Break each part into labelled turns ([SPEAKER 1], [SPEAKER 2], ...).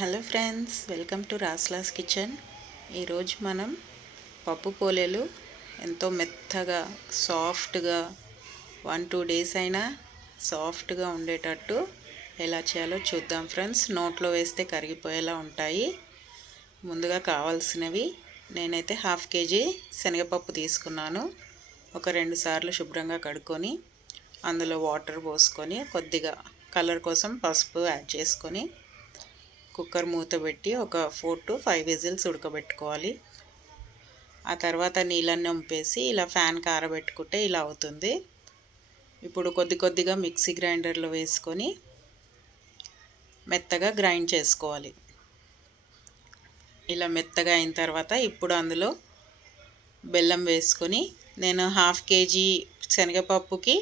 [SPEAKER 1] Hello friends welcome to రాస్లాస్ kitchen. ఈరోజు మనం పప్పు పోలేలు ఎంతో మెత్తగా సాఫ్ట్గా వన్ టూ డేస్ అయినా సాఫ్ట్గా ఉండేటట్టు ఎలా చేయాలో చూద్దాం ఫ్రెండ్స్. నోట్లో వేస్తే కరిగిపోయేలా ఉంటాయి. ముందుగా కావాల్సినవి నేనైతే హాఫ్ కేజీ శనగపప్పు తీసుకున్నాను. ఒక రెండు సార్లు శుభ్రంగా కడుక్కొని అందులో వాటర్ పోసుకొని కొద్దిగా కలర్ కోసం పసుపు యాడ్ చేసుకొని కుక్కర్ మూత పెట్టి ఒక ఫోర్ టు ఫైవ్ విజిల్స్ ఉడకబెట్టుకోవాలి. ఆ తర్వాత నీళ్ళన్నీ ఉంపేసి ఇలా ఫ్యాన్ కారబెట్టుకుంటే ఇలా అవుతుంది. ఇప్పుడు కొద్ది కొద్దిగా మిక్సీ గ్రైండర్లో వేసుకొని మెత్తగా గ్రైండ్ చేసుకోవాలి. ఇలా మెత్తగా అయిన తర్వాత ఇప్పుడు అందులో బెల్లం వేసుకొని నేను హాఫ్ కేజీ శనగపప్పుకి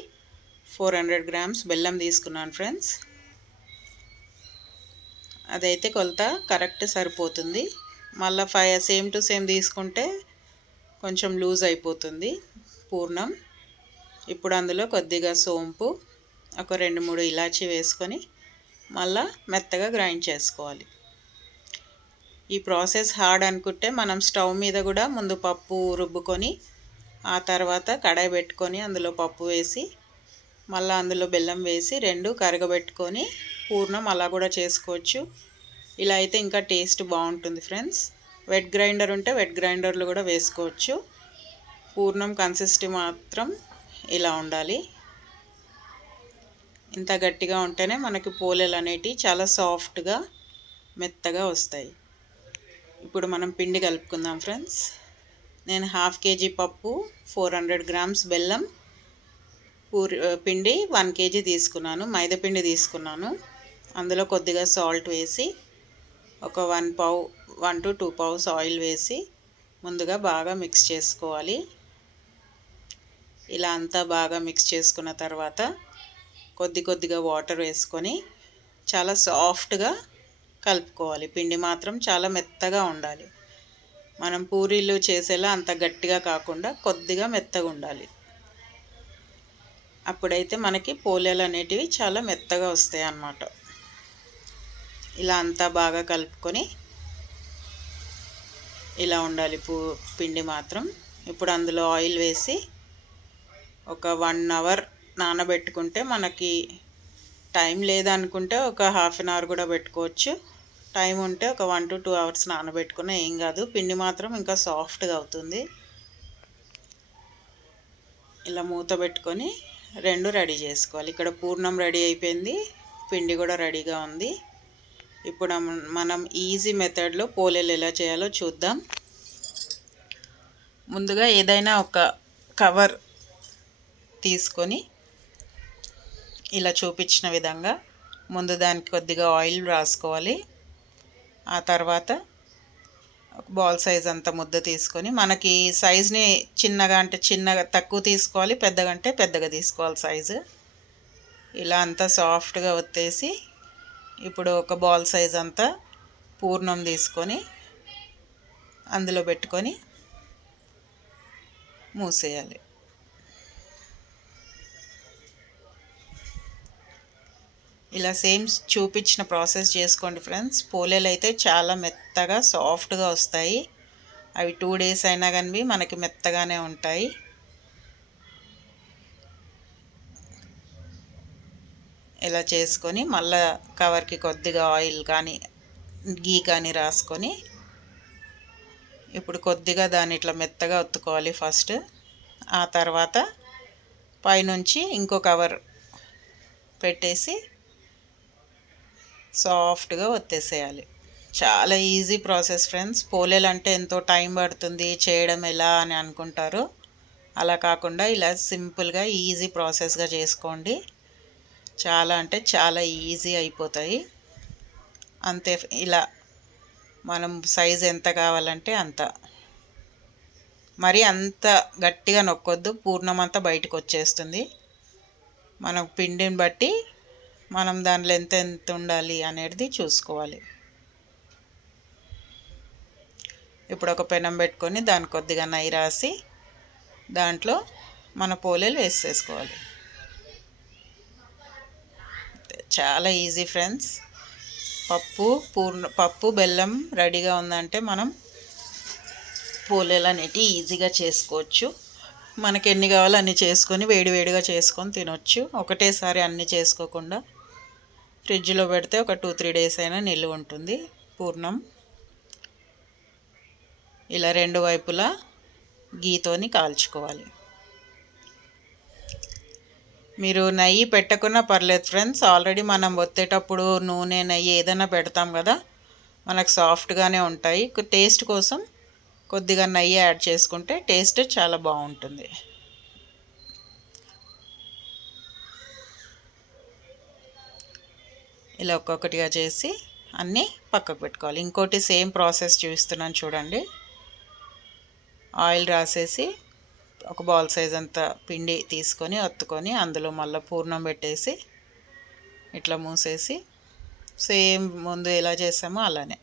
[SPEAKER 1] ఫోర్ హండ్రెడ్ గ్రామ్స్ బెల్లం తీసుకున్నాను ఫ్రెండ్స్. అదైతే కొలత కరెక్ట్ సరిపోతుంది. మళ్ళీ ఫైవ్ సేమ్ టు సేమ్ తీసుకుంటే కొంచెం లూజ్ అయిపోతుంది పూర్ణం. ఇప్పుడు అందులో కొద్దిగా సోంపు ఒక రెండు మూడు ఇలాచి వేసుకొని మళ్ళా మెత్తగా గ్రైండ్ చేసుకోవాలి. ఈ ప్రాసెస్ హార్డ్ అనుకుంటే మనం స్టవ్ మీద కూడా ముందు పప్పు రుబ్బుకొని ఆ తర్వాత కడాయి పెట్టుకొని అందులో పప్పు వేసి మళ్ళీ అందులో బెల్లం వేసి రెండు కరగబెట్టుకొని పూర్ణం అలా కూడా చేసుకోవచ్చు. ఇలా అయితే ఇంకా టేస్ట్ బాగుంటుంది ఫ్రెండ్స్. వెట్ గ్రైండర్ ఉంటే వెట్ గ్రైండర్లు కూడా వేసుకోవచ్చు. పూర్ణం కన్సిస్టీ మాత్రం ఇలా ఉండాలి. ఇంత గట్టిగా ఉంటేనే మనకి పోలేలు అనేటివి చాలా సాఫ్ట్గా మెత్తగా వస్తాయి. ఇప్పుడు మనం పిండి కలుపుకుందాం ఫ్రెండ్స్. నేను హాఫ్ కేజీ పప్పు ఫోర్ హండ్రెడ్ గ్రామ్స్ బెల్లం పూరి పిండి వన్ కేజీ తీసుకున్నాను. మైదాపిండి తీసుకున్నాను. అందులో కొద్దిగా సాల్ట్ వేసి ఒక వన్ పావు వన్ టు టూ పావుస్ ఆయిల్ వేసి ముందుగా బాగా మిక్స్ చేసుకోవాలి. ఇలా అంతా బాగా మిక్స్ చేసుకున్న తర్వాత కొద్ది కొద్దిగా వాటర్ వేసుకొని చాలా సాఫ్ట్గా కలుపుకోవాలి. పిండి మాత్రం చాలా మెత్తగా ఉండాలి. మనం పూరీలు చేసేలా అంత గట్టిగా కాకుండా కొద్దిగా మెత్తగా ఉండాలి. అప్పుడైతే మనకి పోలేలు అనేటివి చాలా మెత్తగా వస్తాయి అన్నమాట. ఇలా అంతా బాగా కలుపుకొని ఇలా ఉండాలి. పూ పిండి మాత్రం. ఇప్పుడు అందులో ఆయిల్ వేసి ఒక వన్ అవర్ నానబెట్టుకుంటే మనకి టైం లేదనుకుంటే ఒక హాఫ్ అన్ అవర్ కూడా పెట్టుకోవచ్చు. టైం ఉంటే ఒక వన్ టు టూ అవర్స్ నానబెట్టుకున్న ఏం కాదు. పిండి మాత్రం ఇంకా సాఫ్ట్గా అవుతుంది. ఇలా మూత పెట్టుకొని రెండు రెడీ చేసుకోవాలి. ఇక్కడ పూర్ణం రెడీ అయిపోయింది. పిండి కూడా రెడీగా ఉంది. ఇప్పుడు మనం ఈజీ మెథడ్లో పోలేలు ఎలా చేయాలో చూద్దాం. ముందుగా ఏదైనా ఒక కవర్ తీసుకొని ఇలా చూపించిన విధంగా ముందు దానికి కొద్దిగా ఆయిల్ రాసుకోవాలి. ఆ తర్వాత బాల్ సైజ్ అంత ముద్ద తీసుకొని మనకి సైజ్ని చిన్నగా అంటే చిన్నగా తక్కువ తీసుకోవాలి పెద్దగా అంటే పెద్దగా తీసుకోవాలి సైజు. ఇలా అంతా సాఫ్ట్గా ఒత్తేసి ఇప్పుడు ఒక బాల్ సైజ్ అంతా పూర్ణం తీసుకొని అందులో పెట్టుకొని మూసేయాలి. ఇలా సేమ్ చూపించిన ప్రాసెస్ చేసుకోండి ఫ్రెండ్స్. పోలేలు అయితే చాలా మెత్త మెత్తగా సాఫ్ట్గా వస్తాయి. అవి టూ డేస్ అయినా కానీ మనకి మెత్తగానే ఉంటాయి. ఇలా చేసుకొని మళ్ళా కవర్కి కొద్దిగా ఆయిల్ కానీ గీ కానీ రాసుకొని ఇప్పుడు కొద్దిగా దాన్ని ఇట్లా మెత్తగా ఒత్తుకోవాలి ఫస్ట్. ఆ తర్వాత పైనుంచి ఇంకో కవర్ పెట్టేసి సాఫ్ట్గా ఒత్తేసేయాలి. చాలా ఈజీ ప్రాసెస్ ఫ్రెండ్స్ పోలేలు అంటే ఎంతో టైం పడుతుంది చేయడం ఎలా అని అనుకుంటారు. అలా కాకుండా ఇలా సింపుల్గా ఈజీ ప్రాసెస్గా చేసుకోండి. చాలా అంటే చాలా ఈజీ అయిపోతాయి. అంతే ఇలా మనం సైజ్ ఎంత కావాలంటే అంత. మరి అంత గట్టిగా నొక్కొద్దు పూర్ణం అంతా బయటకు వచ్చేస్తుంది. మనం పిండిని బట్టి మనం దానిలో లెంత్ ఎంత ఉండాలి అనేది చూసుకోవాలి. ఇప్పుడు ఒక పెనం పెట్టుకొని దాని కొద్దిగా నెయ్యి రాసి దాంట్లో మన పోలేలు వేసేసుకోవాలి. చాలా ఈజీ ఫ్రెండ్స్. పప్పు పూర్ణ పప్పు బెల్లం రెడీగా ఉందంటే మనం పోలేలు అనేటివి ఈజీగా చేసుకోవచ్చు. మనకి ఎన్ని కావాలో అన్ని చేసుకొని వేడివేడిగా చేసుకొని తినొచ్చు. ఒకటేసారి అన్ని చేసుకోకుండా ఫ్రిడ్జ్లో పెడితే ఒక టూ త్రీ డేస్ అయినా నిల్వ ఉంటుంది. పూర్ణం. ఇలా రెండు వైపులా గీతోని కాల్చుకోవాలి. మీరు నెయ్యి పెట్టకున్నా పర్లేదు ఫ్రెండ్స్. ఆల్రెడీ మనం ఒత్తేటప్పుడు నూనె నెయ్యి ఏదైనా పెడతాం కదా మనకు సాఫ్ట్గానే ఉంటాయి. టేస్ట్ కోసం కొద్దిగా నెయ్యి యాడ్ చేసుకుంటే టేస్ట్ చాలా బాగుంటుంది. ఇలా ఒక్కొక్కటిగా చేసి అన్నీ పక్కకు పెట్టుకోవాలి. ఇంకోటి సేమ్ ప్రాసెస్ చూపిస్తున్నాను చూడండి. ఆయిల్ రాసేసి ఒక బాల్ సైజ్ అంత పిండి తీసుకొని ఒత్తుకొని అందులో మళ్ళీ పూర్ణం పెట్టేసి ఇట్లా మూసేసి సేమ్ ముందు ఎలా చేసామో అలానే.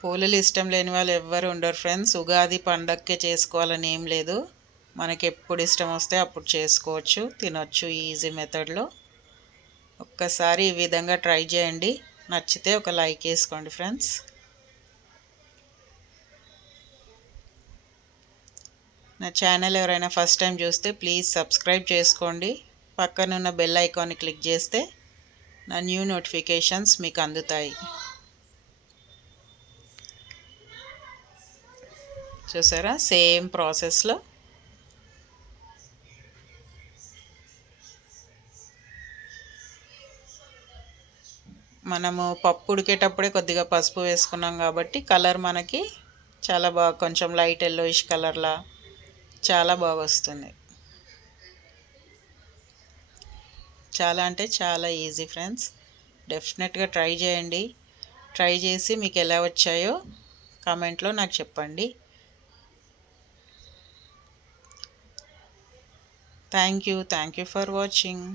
[SPEAKER 1] పూలలు ఇష్టం లేని వాళ్ళు ఎవ్వరు ఉండరు ఫ్రెండ్స్. ఉగాది పండక్కే చేసుకోవాలని ఏం లేదు. మనకి ఎప్పుడు ఇష్టం వస్తే అప్పుడు చేసుకోవచ్చు తినొచ్చు ఈజీ మెథడ్లో. ఒక్కసారి ఈ విధంగా ట్రై చేయండి. నచ్చితే ఒక లైక్ వేసుకోండి ఫ్రెండ్స్. నా ఛానల్ ఎవరైనా ఫస్ట్ టైం చూస్తే ప్లీజ్ సబ్స్క్రైబ్ చేసుకోండి. పక్కనున్న బెల్ ఐకాన్ని క్లిక్ చేస్తే నా న్యూ నోటిఫికేషన్స్ మీకు అందుతాయి. చూసారా? సేమ్ ప్రాసెస్లో మనము పప్పు ఉడికేటప్పుడే కొద్దిగా పసుపు వేసుకున్నాం కాబట్టి కలర్ మనకి చాలా బాగా కొంచెం లైట్ ఎల్లోయిష్ కలర్లా చాలా బాగా వస్తుంది. చాలా అంటే చాలా ఈజీ ఫ్రెండ్స్ డెఫినెట్గా ట్రై చేయండి. ట్రై చేసి మీకు ఎలా వచ్చాయో కామెంట్లో నాకు చెప్పండి. Thank you thank you for watching